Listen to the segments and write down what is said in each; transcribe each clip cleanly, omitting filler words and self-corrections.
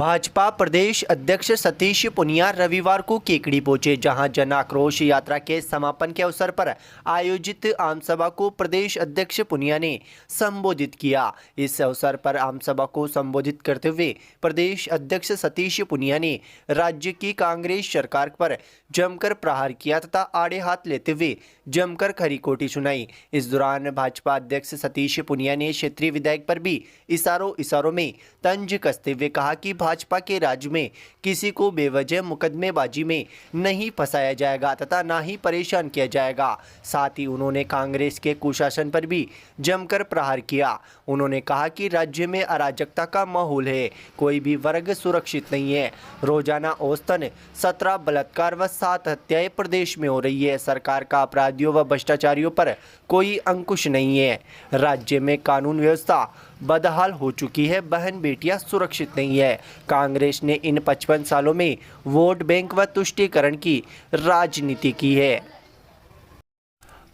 भाजपा प्रदेश अध्यक्ष सतीश पुनिया रविवार को केकड़ी पहुंचे, जहां जन आक्रोश यात्रा के समापन के अवसर पर आयोजित आमसभा को प्रदेश अध्यक्ष पुनिया ने संबोधित किया। इस अवसर पर आमसभा को संबोधित करते हुए प्रदेश अध्यक्ष सतीश पुनिया ने राज्य की कांग्रेस सरकार पर जमकर प्रहार किया तथा आड़े हाथ लेते हुए जमकर खरी खोटी सुनाई। इस दौरान भाजपा अध्यक्ष सतीश पुनिया ने क्षेत्रीय विधायक पर भी इशारों में तंज कसते हुए कहा कि भाजपा के राज्य में किसी को बेवजह मुकदमेबाजी में नहीं फंसाया जाएगा तथा ना ही परेशान किया जाएगा। साथ ही उन्होंने कांग्रेस के कुशासन पर भी जमकर प्रहार किया। उन्होंने कहा कि राज्य में अराजकता का माहौल है, कोई भी वर्ग सुरक्षित नहीं है। रोजाना औसतन 17 बलात्कार व 7 हत्याएं प्रदेश में हो रही है। सरकार का अपराधियों व भ्रष्टाचारियों पर कोई अंकुश नहीं है। राज्य में कानून व्यवस्था बदहाल हो चुकी है। बहन बेटियां सुरक्षित नहीं है। कांग्रेस ने इन 55 सालों में वोट बैंक व तुष्टीकरण की राजनीति की है।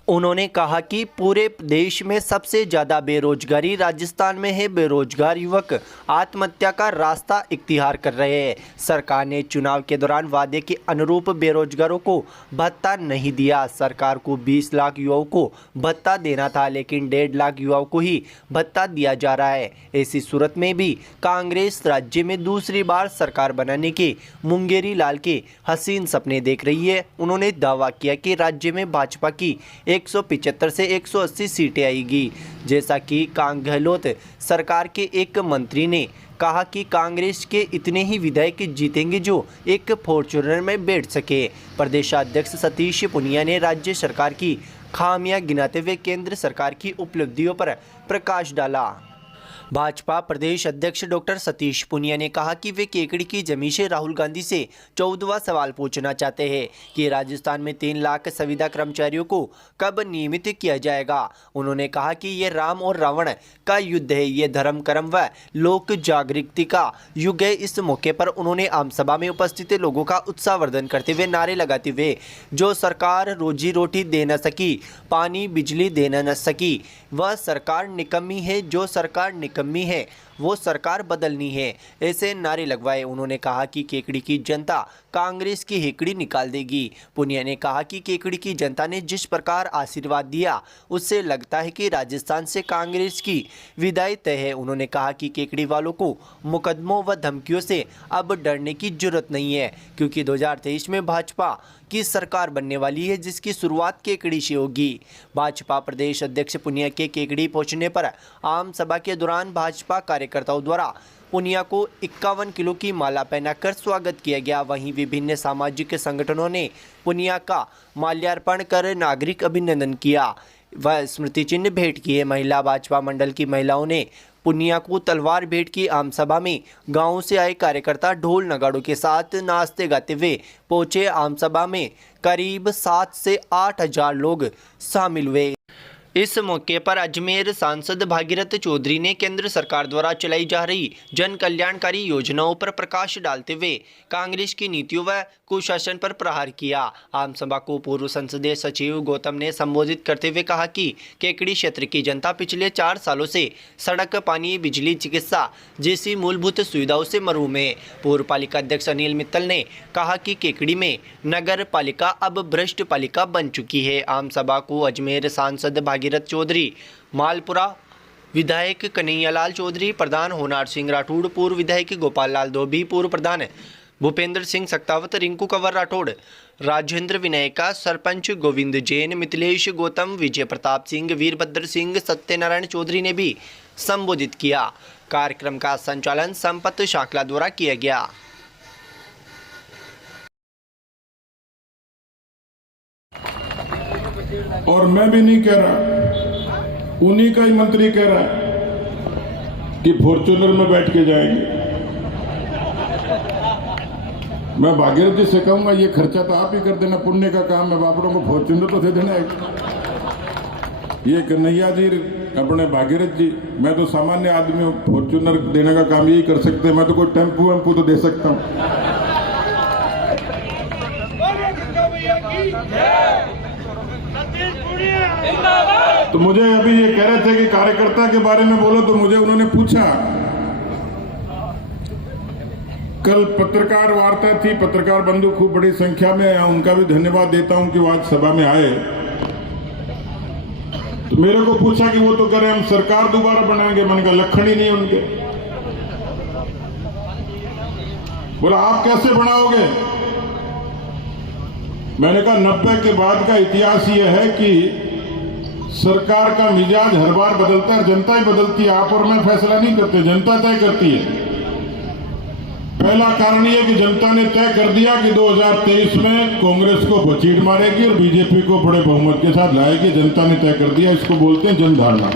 उन्होंने कहा कि पूरे देश में सबसे ज़्यादा बेरोजगारी राजस्थान में है। बेरोजगार युवक आत्महत्या का रास्ता इख्तियार कर रहे हैं। सरकार ने चुनाव के दौरान वादे के अनुरूप बेरोजगारों को भत्ता नहीं दिया। सरकार को 20 लाख युवाओं को भत्ता देना था, लेकिन 1.5 लाख युवाओं को ही भत्ता दिया जा रहा है। ऐसी सूरत में भी कांग्रेस राज्य में दूसरी बार सरकार बनाने के मुंगेरी लाल के हसीन सपने देख रही है। उन्होंने दावा किया कि राज्य में भाजपा की 175 से 180 सीटें आएगी। जैसा कि गहलोत सरकार के एक मंत्री ने कहा कि कांग्रेस के इतने ही विधायक जीतेंगे जो एक फॉर्च्यूनर में बैठ सके। प्रदेशाध्यक्ष सतीश पुनिया ने राज्य सरकार की खामियां गिनाते हुए केंद्र सरकार की उपलब्धियों पर प्रकाश डाला। भाजपा प्रदेश अध्यक्ष डॉक्टर सतीश पुनिया ने कहा कि वे केकड़ी की जमीन से राहुल गांधी से 14वां सवाल पूछना चाहते हैं कि राजस्थान में 3 लाख संविदा कर्मचारियों को कब नियमित किया जाएगा। उन्होंने कहा कि ये राम और रावण का युद्ध है, ये धर्म कर्म व लोक जागृति का युग है। इस मौके पर उन्होंने आमसभा में उपस्थित लोगों का उत्साहवर्धन करते हुए नारे लगाते हुए जो सरकार रोजी रोटी दे न सकी, पानी बिजली दे न सकी, वह सरकार निकम्मी है। जो सरकार निकम्मी है वो सरकार बदलनी है, ऐसे नारे लगवाए। उन्होंने कहा कि केकड़ी की जनता कांग्रेस की हेकड़ी निकाल देगी। पुनिया ने कहा कि केकड़ी की जनता ने जिस प्रकार आशीर्वाद दिया उससे लगता है कि राजस्थान से कांग्रेस की विदाई तय है। उन्होंने कहा कि केकड़ी वालों को मुकदमों व धमकियों से अब डरने की जरूरत नहीं है, क्योंकि 2023 में भाजपा की सरकार बनने वाली है, जिसकी शुरुआत केकड़ी से होगी। भाजपा प्रदेश अध्यक्ष पुनिया के केकड़ी पहुंचने पर आम सभा के दौरान भाजपा कार्यकर्ताओं द्वारा पुनिया को 51 किलो की माला पहनाकर स्वागत किया गया। वहीं विभिन्न सामाजिक संगठनों ने पुनिया का माल्यार्पण कर नागरिक अभिनंदन किया व स्मृति चिन्ह भेंट किए। महिला भाजपा मंडल की महिलाओं ने पुनिया को तलवार भेंट की। आमसभा में गांव से आए कार्यकर्ता ढोल नगाड़ों के साथ नाचते गाते हुए पहुंचे। आमसभा में करीब 7 से 8 हजार लोग शामिल हुए। इस मौके पर अजमेर सांसद भागीरथ चौधरी ने केंद्र सरकार द्वारा चलाई जा रही जन कल्याणकारी योजनाओं पर प्रकाश डालते हुए कांग्रेस की नीतियों व कुशासन पर प्रहार किया। आमसभा को पूर्व संसदीय सचिव गौतम ने संबोधित करते हुए कहा कि केकड़ी क्षेत्र की जनता पिछले 4 सालों से सड़क, पानी, बिजली, चिकित्सा जैसी मूलभूत सुविधाओं से महरूम है। पूर्व पालिका अध्यक्ष अनिल मित्तल ने कहा कि केकड़ी में नगर पालिका अब भ्रष्ट पालिका बन चुकी है। आमसभा को अजमेर सांसद भागीरथ चौधरी, मालपुरा विधायक कन्हैयालाल चौधरी, प्रधान होनार सिंह राठौड़, पूर्व विधायक गोपाल लाल धोबी, पूर्व प्रधान भूपेंद्र सिंह सक्तावत, रिंकू कंवर राठौड़, राजेंद्र विनायका, सरपंच गोविंद जैन, मिथिलेश गौतम, विजय प्रताप सिंह, वीरभद्र सिंह, सत्यनारायण चौधरी ने भी संबोधित किया। कार्यक्रम का संचालन संपत शाकला द्वारा किया गया। और मैं भी नहीं कह रहा, उन्हीं का ही मंत्री कह रहा है कि फॉर्च्यूनर में बैठ के जाएंगे। मैं भागीरथ जी से कहूंगा ये खर्चा तो आप ही कर देना, पुण्य का काम है, बापरों को फॉर्च्यूनर तो दे देना। ये कन्हैया जी, अपने भागीरथ जी, मैं तो सामान्य आदमी हूँ, फॉर्च्यूनर देने का काम यही कर सकते हैं। मैं तो कोई टेम्पू वेम्पू तो दे सकता हूँ। तो मुझे अभी ये कह रहे थे कि कार्यकर्ता के बारे में बोलो, तो मुझे उन्होंने पूछा कल पत्रकार वार्ता थी, पत्रकार बंधु खूब बड़ी संख्या में है, उनका भी धन्यवाद देता हूं कि वो आज सभा में आए। तो मेरे को पूछा कि वो तो करें हम सरकार दोबारा बनाएंगे, मैंने कहा लक्षण ही नहीं उनके। बोला आप कैसे बनाओगे? मैंने कहा 90 के बाद का इतिहास ये है कि सरकार का मिजाज हर बार बदलता है, जनता ही बदलती है। आप और मैं फैसला नहीं करते, जनता तय करती है। पहला कारण यह कि जनता ने तय कर दिया कि 2023 में कांग्रेस को बचीट मारेगी और बीजेपी को बड़े बहुमत के साथ लाएगी। जनता ने तय कर दिया, इसको बोलते हैं जनधारणा।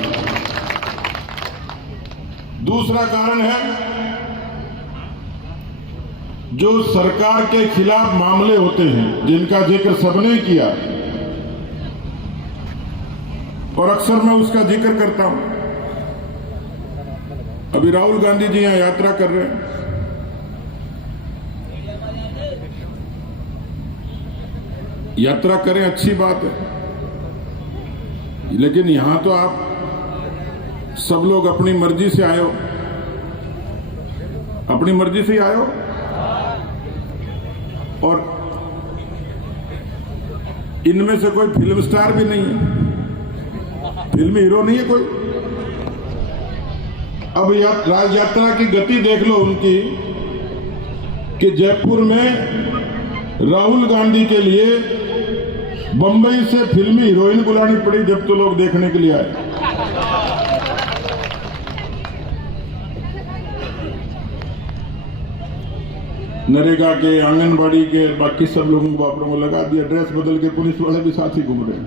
दूसरा कारण है जो सरकार के खिलाफ मामले होते हैं, जिनका जिक्र सबने किया और अक्सर मैं उसका जिक्र करता हूं। अभी राहुल गांधी जी यहां यात्रा कर रहे हैं। यात्रा करें, अच्छी बात है, लेकिन यहां तो आप सब लोग अपनी मर्जी से आए हो, अपनी मर्जी से ही आए हो। और इनमें से कोई फिल्म स्टार भी नहीं है, फिल्मी हीरो नहीं है कोई। अब राज यात्रा की गति देख लो उनकी कि जयपुर में राहुल गांधी के लिए बंबई से फिल्मी हीरोइन बुलानी पड़ी जब तो लोग देखने के लिए आए। नरेगा के, आंगनबाड़ी के, बाकी सब लोगों को बापरों को लगा दिया, ड्रेस बदल के पुलिस वाले भी साथ ही घूम रहे हैं।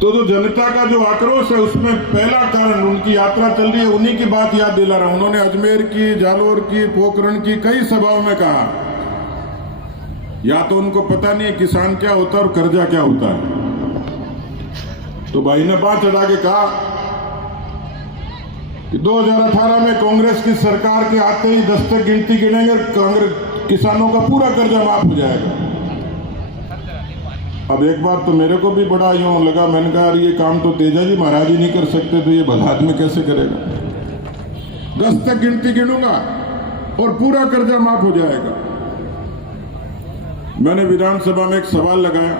तो जो जनता का जो आक्रोश है उसमें पहला कारण उनकी यात्रा चल रही है, उन्हीं की बात याद दिला रहा हूं। उन्होंने अजमेर की, जालोर की, पोखरण की कई सभाओं में कहा, या तो उनको पता नहीं है किसान क्या होता है और कर्जा क्या होता है। तो भाई ने बात चढ़ा के कहा कि 2018 में कांग्रेस की सरकार के आते ही दस्तक गिनती गिनेंगे, कांग्रेस किसानों का पूरा कर्जा माफ हो जाएगा। अब एक बार तो मेरे को भी बड़ा यूं लगा, मैंने कहा ये काम तो तेजा जी महाराज ही नहीं कर सकते, तो ये भला आदमी कैसे करेगा? दस्तक गिनती गिनूंगा और पूरा कर्जा माफ हो जाएगा। मैंने विधानसभा में एक सवाल लगाया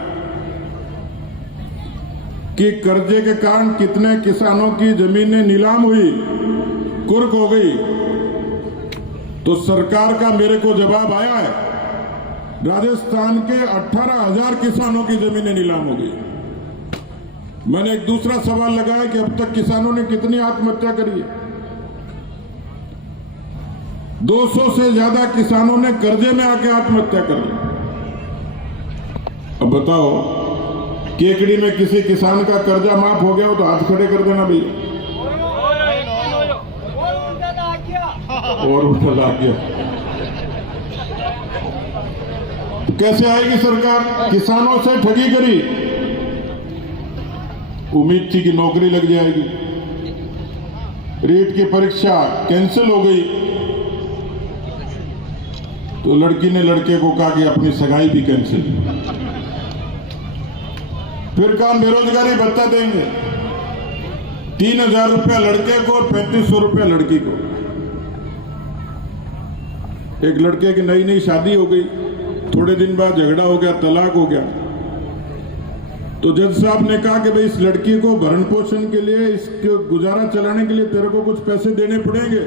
कि कर्जे के कारण कितने किसानों की जमीनें नीलाम हुई, कुर्क हो गई। तो सरकार का मेरे को जवाब आया है, राजस्थान के 18,000 किसानों की जमीनें नीलाम हो गई। मैंने एक दूसरा सवाल लगाया कि अब तक किसानों ने कितनी आत्महत्या करी है? 200 से ज्यादा किसानों ने कर्जे में आके आत्महत्या कर ली। अब बताओ, केकड़ी में किसी किसान का कर्जा माफ हो गया हो तो हाथ खड़े कर देना भैया। और उल्टा ला गया। कैसे आएगी सरकार? किसानों से ठगी करी, उम्मीद थी कि नौकरी लग जाएगी, रीट की परीक्षा कैंसिल हो गई, तो लड़की ने लड़के को कहा कि अपनी सगाई भी कैंसिल। फिर कहा बेरोजगारी भत्ता देंगे, 3,000 रुपया लड़के को और 3,500 रुपया लड़की को। एक लड़के की नई नई शादी हो गई, थोड़े दिन बाद झगड़ा हो गया, तलाक हो गया। तो जज साहब ने कहा कि भाई इस लड़की को भरण पोषण के लिए, इसके गुजारा चलाने के लिए तेरे को कुछ पैसे देने पड़ेंगे।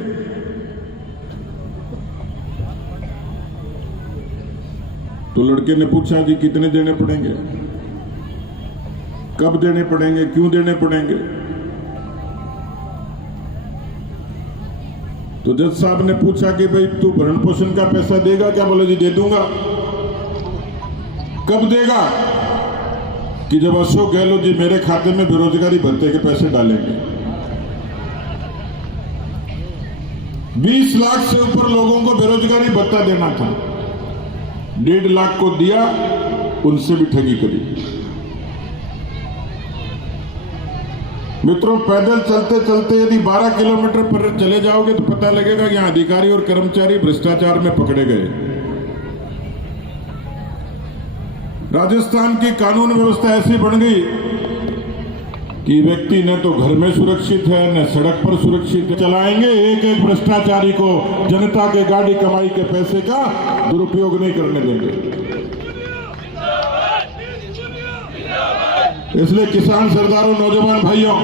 तो लड़के ने पूछा जी कितने देने पड़ेंगे, कब देने पड़ेंगे, क्यों देने पड़ेंगे? तो जज साहब ने पूछा कि भाई तू भरण पोषण का पैसा देगा क्या? बोला जी दे दूंगा। कब देगा? कि जब अशोक गहलोत जी मेरे खाते में बेरोजगारी भत्ते के पैसे डालेंगे। 20 लाख से ऊपर लोगों को बेरोजगारी भत्ता देना था, 1.5 लाख को दिया, उनसे भी ठगी करी। मित्रों, पैदल चलते चलते यदि 12 किलोमीटर पर चले जाओगे तो पता लगेगा कि यहां अधिकारी और कर्मचारी भ्रष्टाचार में पकड़े गए। राजस्थान की कानून व्यवस्था ऐसी बन गई कि व्यक्ति न तो घर में सुरक्षित है न सड़क पर सुरक्षित है। चलाएंगे एक एक भ्रष्टाचारी को, जनता के गाड़ी कमाई के पैसे का दुरुपयोग नहीं करने देंगे। इसलिए किसान सरदारों, नौजवान भाइयों,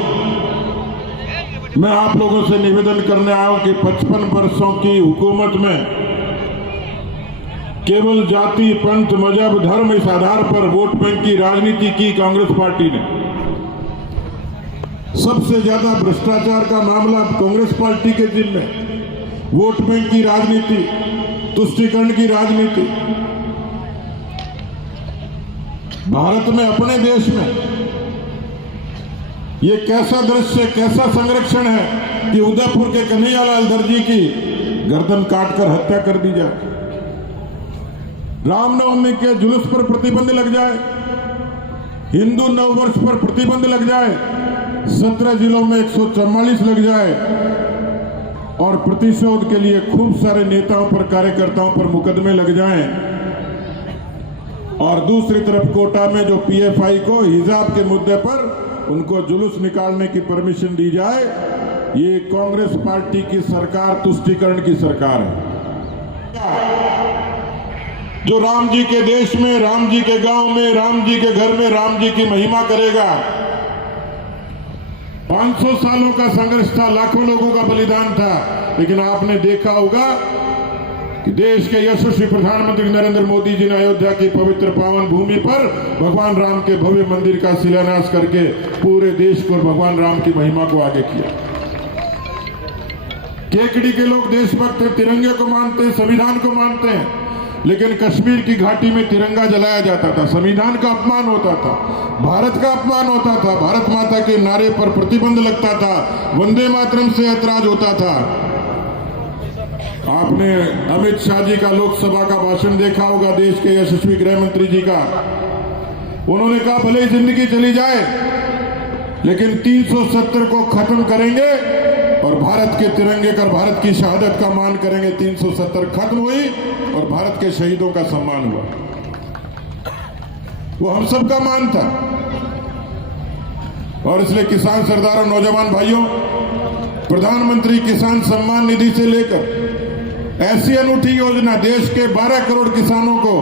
मैं आप लोगों से निवेदन करने आया हूं कि 55 वर्षों की हुकूमत में केवल जाति, पंथ, मजहब, धर्म इस आधार पर वोट बैंक की राजनीति की कांग्रेस पार्टी ने। सबसे ज्यादा भ्रष्टाचार का मामला कांग्रेस पार्टी के जिम्मे, वोट बैंक की राजनीति, तुष्टीकरण की राजनीति। भारत में, अपने देश में ये कैसा दृश्य, कैसा संरक्षण है कि उदयपुर के कन्हैयालाल दर्जी की गर्दन काटकर हत्या कर दी जाए, रामनवमी के जुलूस पर प्रतिबंध लग जाए, हिंदू नववर्ष पर प्रतिबंध लग जाए, 17 जिलों में 144 लग जाए और प्रतिशोध के लिए खूब सारे नेताओं पर, कार्यकर्ताओं पर मुकदमे लग जाएं, और दूसरी तरफ कोटा में जो पीएफआई को हिजाब के मुद्दे पर उनको जुलूस निकालने की परमिशन दी जाए। ये कांग्रेस पार्टी की सरकार तुष्टीकरण की सरकार है। जो राम जी के देश में, राम जी के गांव में, राम जी के घर में राम जी की महिमा करेगा। 500 सालों का संघर्ष था, लाखों लोगों का बलिदान था, लेकिन आपने देखा होगा कि देश के यशस्वी प्रधानमंत्री नरेंद्र मोदी जी ने अयोध्या की पवित्र पावन भूमि पर भगवान राम के भव्य मंदिर का शिलान्यास करके पूरे देश को भगवान राम की महिमा को आगे किया। केकड़ी के लोग देशभक्त हैं, तिरंगे को मानते हैं, संविधान को मानते हैं, लेकिन कश्मीर की घाटी में तिरंगा जलाया जाता था, संविधान का अपमान होता था, भारत का अपमान होता था, भारत माता के नारे पर प्रतिबंध लगता था, वंदे मातरम से ऐतराज होता था। आपने अमित शाह जी का लोकसभा का भाषण देखा होगा, देश के यशस्वी गृह मंत्री जी का। उन्होंने कहा भले ही जिंदगी चली जाए लेकिन 370 को खत्म करेंगे और भारत के तिरंगे का, भारत की शहादत का मान करेंगे। 370 खत्म हुई और भारत के शहीदों का सम्मान हुआ। वो हम सबका मान था। और इसलिए किसान सरदारों, नौजवान भाइयों, प्रधानमंत्री किसान सम्मान निधि से लेकर ऐसी अनूठी योजना, देश के 12 करोड़ किसानों को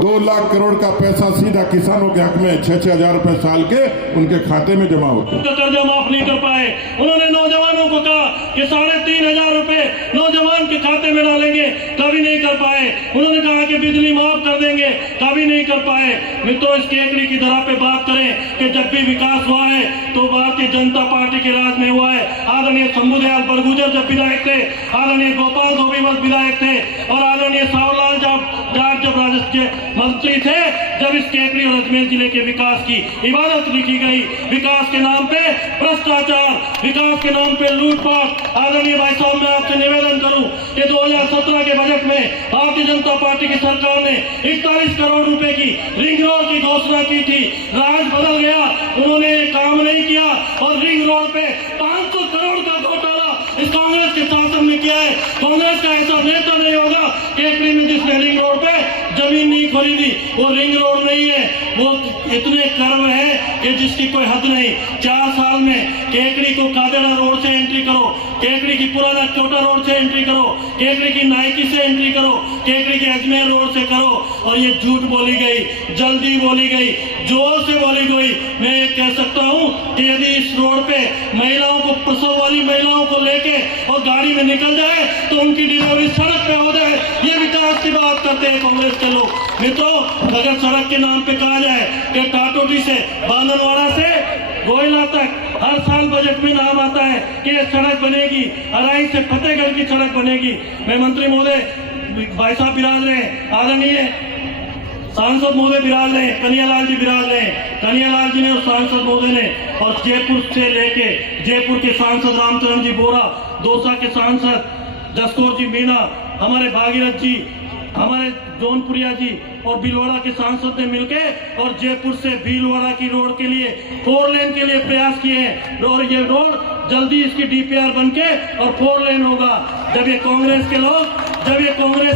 2 लाख करोड़ का पैसा सीधा किसानों के हक में 6-6 हजार रुपए साल के उनके खाते में जमा होते हैं। कर्जा माफ नहीं कर पाए। उन्होंने नौजवानों को कहा कि 3,500 रुपए नौजवान के खाते में डालेंगे, कभी नहीं कर पाए। उन्होंने कहा कि बिजली माफ कर देंगे, कभी नहीं कर पाए। मित्रों, इस केकड़ी की धरा पे बात करें कि जब भी विकास हुआ है तो भारतीय जनता पार्टी के राज में हुआ है। आदरणीय शंभुदयाल बड़गुजर जब विधायक थे, आदरणीय गोपाल धोबीमल विधायक थे और आदरणीय सावरलाल जाट जब राजस्व के मंत्री थे, जब इस केकड़ी और अजमेर जिले के विकास की इबादत लिखी गई। विकास के नाम पे भ्रष्टाचार, विकास के नाम पे लूटपाट। आदरणीय भाई साहब, मैं आपसे निवेदन करूं कि 2017 के बजट में भारतीय जनता पार्टी की सरकार ने 41 करोड़ रुपए की रिंग रोड की घोषणा की थी। राज बदल गया, उन्होंने काम नहीं किया और रिंग रोड पे 500 करोड़ का घोटाला इस कांग्रेस के शासन में किया है। कांग्रेस का ऐसा नेता नहीं होगा केकड़ी में जिसने रिंग रोड पे जमीन नहीं खरीदी। वो रिंग रोड नहीं है, वो इतने कर्व है कि जिसकी कोई हद नहीं। 4 साल में केकड़ी को कादेड़ा रोड से एंट्री करो, केकड़ी की पुराना कोटा रोड से एंट्री करो, केकड़ी की नाइकी से एंट्री करो, केकड़ी की अजमेर रोड से करो। और ये झूठ बोली गई, जल्दी बोली गई, जोर से बोली गई। मैं ये कह सकता हूँ कि यदि इस रोड पे महिलाओं को, प्रसव वाली महिलाओं को लेके और गाड़ी में निकल जाए तो उनकी डिलीवरी सड़क पे हो जाए। ये विकास की बात करते हैं कांग्रेस के लोग। मित्रों, अगर सड़क के नाम पे कहा जाए कि टाटोटी से बांधनवाड़ा से गोयला तक हर साल बजट में नाम आता है कि ये सड़क बनेगी, अराई से फतेहगढ़ की सड़क बनेगी। मैं मंत्री महोदय भाई साहब विराज रहे, आदरणीय सांसद महोदय विराज रहे, कन्हैयालाल जी विराज रहे। कन्हैयालाल जी ने और सांसद महोदय ने, और जयपुर से लेके जयपुर के सांसद रामचरण जी बोरा, दौसा के सांसद जसकौर जी मीणा, हमारे भागीरथ जी, हमारे जौनपुरिया जी और भीलवाड़ा के सांसद ने मिलकर और जयपुर से भीलवाड़ा की रोड के लिए 4 लेन के लिए प्रयास किए हैं। और ये रोड जल्दी इसकी डीपीआर बनके और 4 लेन होगा। जब ये कांग्रेस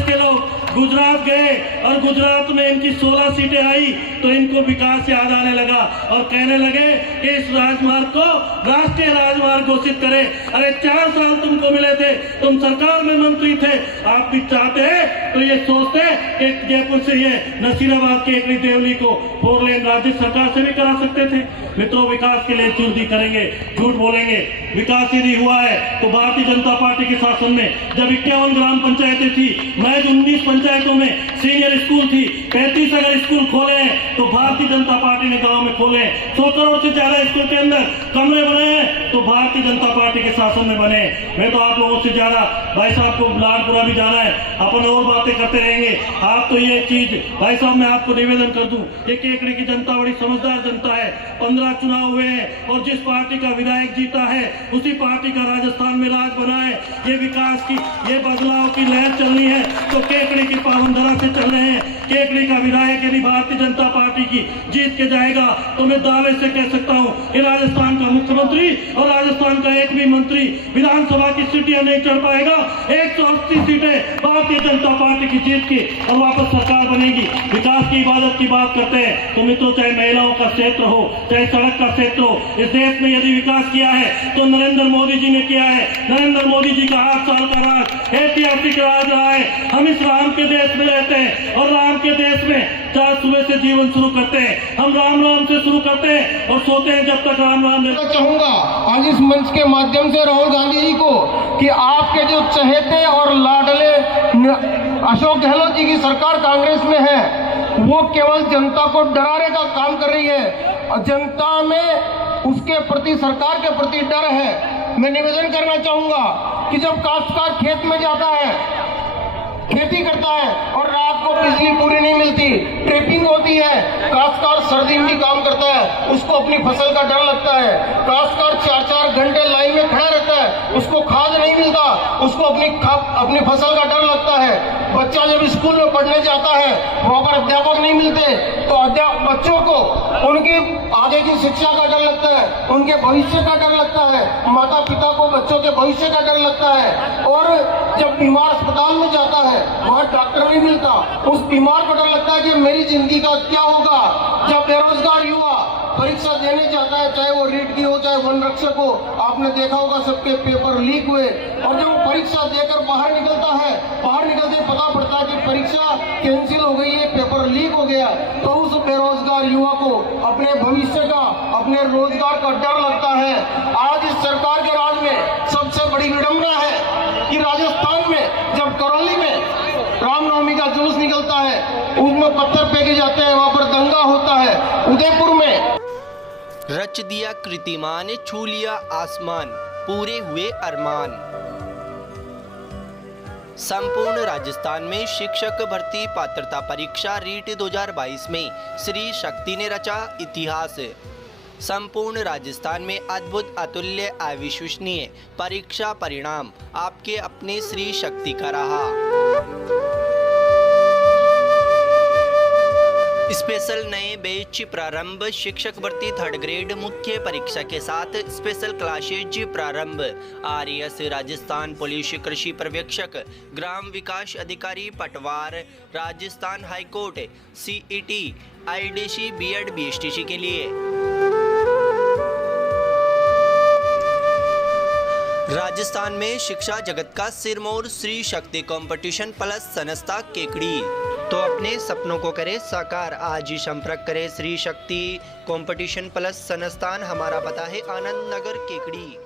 के लोग गुजरात गए और गुजरात में इनकी 16 सीटें आई तो इनको विकास याद आने लगा और कहने लगे कि इस राजमार्ग को राष्ट्रीय राजमार्ग घोषित करें। अरे 4 साल तुमको मिले थे, तुम सरकार में मंत्री थे, आप भी चाहते हैं तो ये सोचते कि जयपुर से ये नसीराबाद के एकड़ी देवली को 4 लेन राज्य सरकार से भी करा सकते थे। मित्रों, विकास के लिए चुनती करेंगे, झूठ बोलेंगे। विकास यदि हुआ है तो भारतीय जनता पार्टी के शासन में जब 51 ग्राम पंचायतें थी, महज 19 पंचायतों में सीनियर स्कूल थी, 35 अगर स्कूल खोले हैं तो भारतीय जनता पार्टी ने गांव में खोले हैं। 100 करोड़ से ज्यादा स्कूल के अंदर कमरे बने हैं तो भारतीय जनता पार्टी के शासन में बने। मैं तो आप लोगों से ज्यादा भाई साहब को लाडपुरा भी जाना है, अपन और बातें करते रहेंगे। आप तो ये चीज भाई साहब मैं आपको निवेदन कर दूं, एक केकड़ी की जनता बड़ी समझदार जनता है। 15 चुनाव हुए हैं और जिस पार्टी का विधायक जीता है उसी पार्टी का राजस्थान में राज बना है। ये विकास की, ये बदलाव की लहर चलनी है तो केकड़ी की पावनधरा से चल रहे हैं। केकड़ी का विधायक यदि भारतीय जनता पार्टी की जीत के जाएगा तो मैं दावे से कह सकता हूं कि राजस्थान का मुख्यमंत्री और राजस्थान का एक भी मंत्री विधानसभा की सीटें नहीं चढ़ पाएगा। 180 सीटें भारतीय जनता पार्टी की जीत की और वापस सरकार बनेगी। विकास की इबादत की बात करते हैं तो मित्रों, चाहे महिलाओं का क्षेत्र हो, चाहे सड़क का क्षेत्र हो, इस देश में यदि विकास किया है तो नरेंद्र मोदी जी ने किया है। नरेंद्र मोदी जी का 8 साल का राज ऐतिहासिक राज रहा है। हम इस राम के देश में रहते हैं और राम के देश में चार सुबह से जीवन शुरू करते हैं, हम राम राम से शुरू करते हैं और सोते हैं जब तक राम राम। चाहूंगा आज इस मंच के माध्यम से राहुल गांधी जी को कि आपके जो चहेते और लाडले अशोक गहलोत जी की सरकार कांग्रेस में है, वो केवल जनता को डराने का काम कर रही है और जनता में उसके प्रति, सरकार के प्रति डर है। मैं निवेदन करना चाहूंगा कि जब काश्तकार खेत में जाता है, खेती करता है और रात को बिजली पूरी नहीं मिलती, ट्रिपिंग होती है, काश्तकार सर्दी में भी काम करता है, उसको अपनी फसल का डर लगता है। काश्तकार 4-4 घंटे लाइन में खड़ा रहता है, उसको खाद नहीं मिलता, उसको अपनी फसल का डर लगता है। बच्चा जब स्कूल में पढ़ने जाता है, वहां पर अध्यापक नहीं मिलते तो बच्चों को उनकी आगे की शिक्षा का डर लगता है, उनके भविष्य का डर लगता है, माता पिता को बच्चों के भविष्य का डर लगता है। और जब बीमार अस्पताल में जाता है, वहाँ डॉक्टर नहीं मिलता, उस बीमार को डर लगता है कि मेरी जिंदगी का क्या होगा। जब बेरोजगार युवा परीक्षा देने जाता है, चाहे वो रीट की हो चाहे वन रक्षक हो, आपने देखा होगा सबके पेपर लीक हुए, और जब वो परीक्षा देकर बाहर निकलता है, बाहर निकलते पता पड़ता है कि परीक्षा कैंसिल हो गई है, पेपर लीक हो गया, तो उस बेरोजगार युवा को अपने भविष्य का, अपने रोजगार का डर लगता है। आज इस सरकार के राज में सबसे बड़ी विडंबना है कि राजस्थान में जब करौली में रामनवमी का जुलूस निकलता है, उसमें पत्थर फेंके जाते हैं, वहां पर दंगा होता है। उदयपुर में रच दिया कीर्तिमान, छू लिया आसमान, पूरे हुए अरमान। संपूर्ण राजस्थान में शिक्षक भर्ती पात्रता परीक्षा रीट 2022 में श्री शक्ति ने रचा इतिहास। संपूर्ण राजस्थान में अद्भुत, अतुल्य, अविश्वसनीय परीक्षा परिणाम आपके अपने श्री शक्ति का रहा। स्पेशल नए बैच प्रारंभ, शिक्षक भर्ती 3rd ग्रेड मुख्य परीक्षा के साथ स्पेशल क्लासेज प्रारंभ। आरएएस राजस्थान पुलिस कृषि पर्यवेक्षक, ग्राम विकास अधिकारी पटवार, Rajasthan high court, CET, IDC, BEd, BSTC के लिए। राजस्थान में शिक्षा जगत का सिरमौर श्री शक्ति कंपटीशन प्लस संस्था केकड़ी। तो अपने सपनों को करे साकार, आज ही संपर्क करें श्री शक्ति कंपटीशन प्लस संस्थान। हमारा पता है आनंद नगर केकड़ी।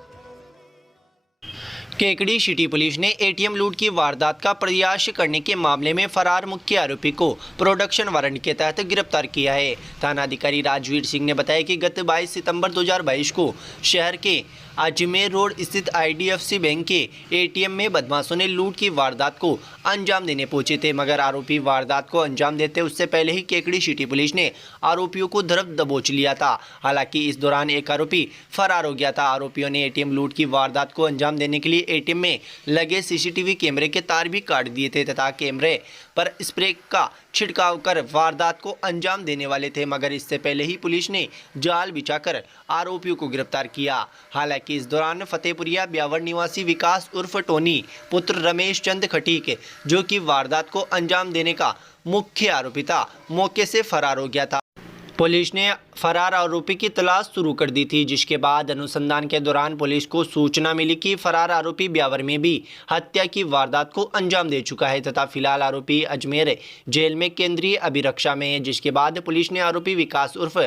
केकड़ी सिटी पुलिस ने एटीएम लूट की वारदात का प्रयास करने के मामले में फरार मुख्य आरोपी को प्रोडक्शन वारंट के तहत गिरफ्तार किया है। थानाधिकारी राजवीर सिंह ने बताया कि गत 22 सितंबर 2022 को शहर के अजमेर रोड स्थित आईडीएफसी बैंक के एटीएम में बदमाशों ने लूट की वारदात को अंजाम देने पहुंचे थे, मगर आरोपी वारदात को अंजाम देते उससे पहले ही केकड़ी सिटी पुलिस ने आरोपियों को धर दबोच लिया था। हालांकि इस दौरान एक आरोपी फरार हो गया था। आरोपियों ने एटीएम लूट की वारदात को अंजाम देने के लिए एटीएम में लगे सीसीटीवी कैमरे के तार भी काट दिए थे तथा कैमरे पर स्प्रे का छिड़काव कर वारदात को अंजाम देने वाले थे, मगर इससे पहले ही पुलिस ने जाल बिछाकर आरोपियों को गिरफ्तार किया। हालांकि कि इस दौरान फतेहपुरिया ब्यावर निवासी विकास उर्फ टोनी पुत्र रमेश चंद खटीक, जो कि वारदात को अंजाम देने का मुख्य आरोपी था, मौके से फरार हो गया था। पुलिस ने फरार आरोपी की तलाश शुरू कर दी थी, जिसके बाद अनुसंधान के दौरान पुलिस को सूचना मिली कि फरार आरोपी ब्यावर में भी हत्या की वारदात को अंजाम दे चुका है तथा फिलहाल आरोपी अजमेर जेल में केंद्रीय अभिरक्षा में है। जिसके बाद पुलिस ने आरोपी विकास उर्फ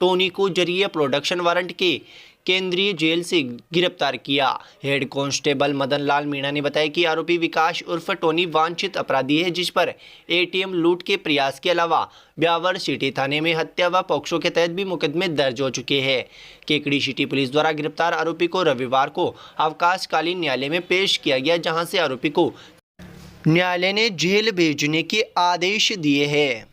टोनी को जरिए प्रोडक्शन वारंट के केंद्रीय जेल से गिरफ्तार किया। हेड कांस्टेबल मदन लाल मीणा ने बताया कि आरोपी विकास उर्फ टोनी वांछित अपराधी है, जिस पर एटीएम लूट के प्रयास के अलावा ब्यावर सिटी थाने में हत्या व पॉक्सो के तहत भी मुकदमे दर्ज हो चुके हैं। केकड़ी सिटी पुलिस द्वारा गिरफ्तार आरोपी को रविवार को अवकाशकालीन न्यायालय में पेश किया गया, जहां से आरोपी को न्यायालय ने जेल भेजने के आदेश दिए हैं।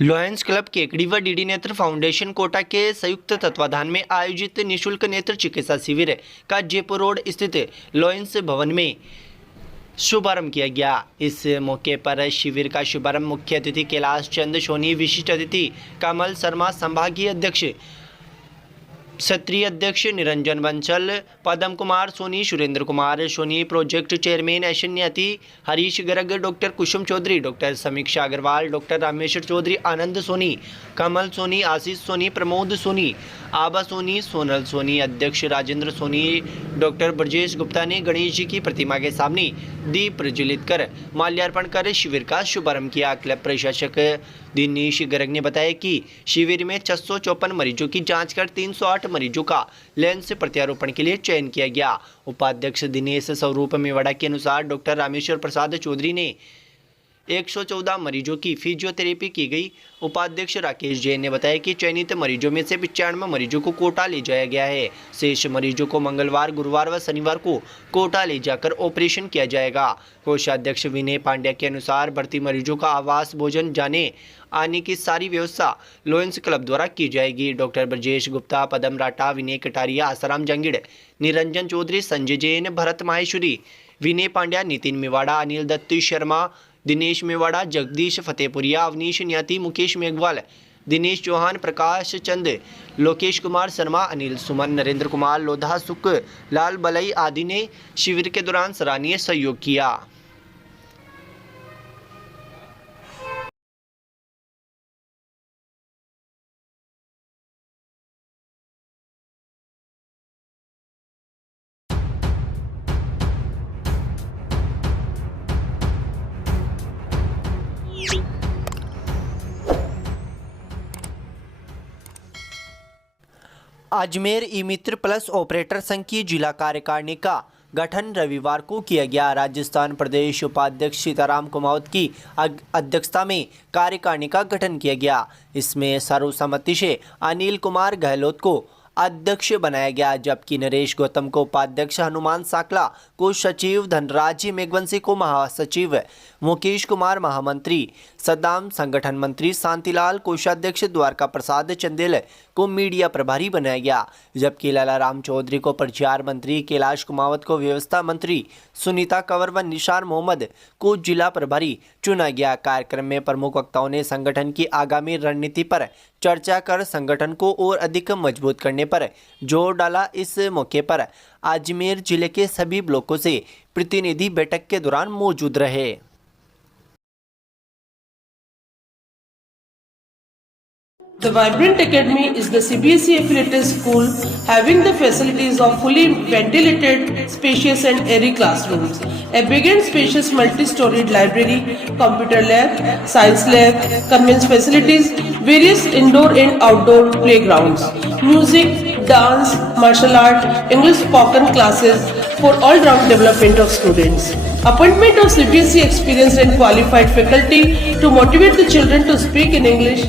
लॉयंस क्लब केकड़ी व डीडी नेत्र फाउंडेशन कोटा के संयुक्त तत्वाधान में आयोजित निःशुल्क नेत्र चिकित्सा शिविर का जयपुर रोड स्थित लॉयंस भवन में शुभारंभ किया गया। इस मौके पर शिविर का शुभारंभ मुख्य अतिथि कैलाश चंद सोनी, विशिष्ट अतिथि कमल शर्मा, संभागीय अध्यक्ष क्षेत्रीय अध्यक्ष निरंजन बंसल, पदम कुमार सोनी, सुरेंद्र कुमार सोनी, प्रोजेक्ट चेयरमैन ऐशन्याति Harish Garg, doctor Kusum Chaudhary, doctor Sameeksha Agarwal, doctor Rameshwar Chaudhary, Anand Soni, Kamal Soni, Ashish Soni, Pramod Soni, Aaba Soni, Sonal Soni, अध्यक्ष राजेंद्र सोनी, डॉक्टर ब्रजेश गुप्ता ने गणेश जी की प्रतिमा के सामने दीप प्रज्वलित कर माल्यार्पण कर शिविर का शुभारंभ किया। क्लब प्रशासक दिनेश गर्ग ने बताया कि शिविर में 654 मरीजों की जांच कर 308 मरीजों का लेंस प्रत्यारोपण के लिए चयन किया गया। उपाध्यक्ष दिनेश स्वरूप मेवाड़ा के अनुसार डॉक्टर रामेश्वर प्रसाद चौधरी ने 114 मरीजों की फिजियोथेरेपी की गई। उपाध्यक्ष राकेश जैन ने बताया कि चयनित मरीजों में से 95 मरीजों को कोटा ले जाया गया है। शेष मरीजों को मंगलवार, गुरुवार व शनिवार को कोटा ले जाकर ऑपरेशन किया जाएगा। कोषाध्यक्ष विनय पांड्या के अनुसार भर्ती मरीजों का आवास, भोजन, जाने आने की सारी व्यवस्था लॉयंस क्लब द्वारा की जाएगी। डॉक्टर ब्रजेश गुप्ता, पदम राठा, विनय कटारिया, आसाराम जंगिड़, निरंजन चौधरी, संजय जैन, भरत माहेश्वरी, विनय पांड्या, नितिन मेवाड़ा, अनिल दत्त शर्मा, दिनेश मेवाड़ा, जगदीश फतेहपुरिया, अवनीश न्याती, मुकेश मेघवाल, दिनेश चौहान, प्रकाश चंद, लोकेश कुमार शर्मा, अनिल सुमन, नरेंद्र कुमार लोधा, सुख लाल बलई आदि ने शिविर के दौरान सराहनीय सहयोग किया। अजमेर ई मित्र प्लस ऑपरेटर संघ की जिला कार्यकारिणी का गठन रविवार को किया गया। राजस्थान प्रदेश उपाध्यक्ष सीताराम कुमावत की अध्यक्षता में कार्यकारिणी का गठन किया गया। इसमें सर्वसम्मति से अनिल कुमार गहलोत को अध्यक्ष बनाया गया, जबकि नरेश गौतम को उपाध्यक्ष, हनुमान साकला को सचिव, धनराज मेघवंशी को महासचिव, मुकेश कुमार महामंत्री, सद्दाम संगठन मंत्री, शांतिलाल कोषाध्यक्ष, द्वारका प्रसाद चंदेल को मीडिया प्रभारी बनाया गया, जबकि लाला राम चौधरी को प्रचार मंत्री, कैलाश कुमावत को व्यवस्था मंत्री, सुनीता कंवर व निशार मोहम्मद को जिला प्रभारी चुना गया। कार्यक्रम में प्रमुख वक्ताओं ने संगठन की आगामी रणनीति पर चर्चा कर संगठन को और अधिक मजबूत करने पर जोर डाला। इस मौके पर अजमेर जिले के सभी ब्लॉकों से प्रतिनिधि बैठक के दौरान मौजूद रहे। The Vibrant Academy is the CBSE affiliated school having the facilities of fully ventilated, spacious and airy classrooms, a big and spacious multi-storied library, computer lab, science lab, conveyance facilities, various indoor and outdoor playgrounds, music, dance, martial art, English spoken classes for all-round development of students. Appointment of CBSE experienced and qualified faculty to motivate the children to speak in English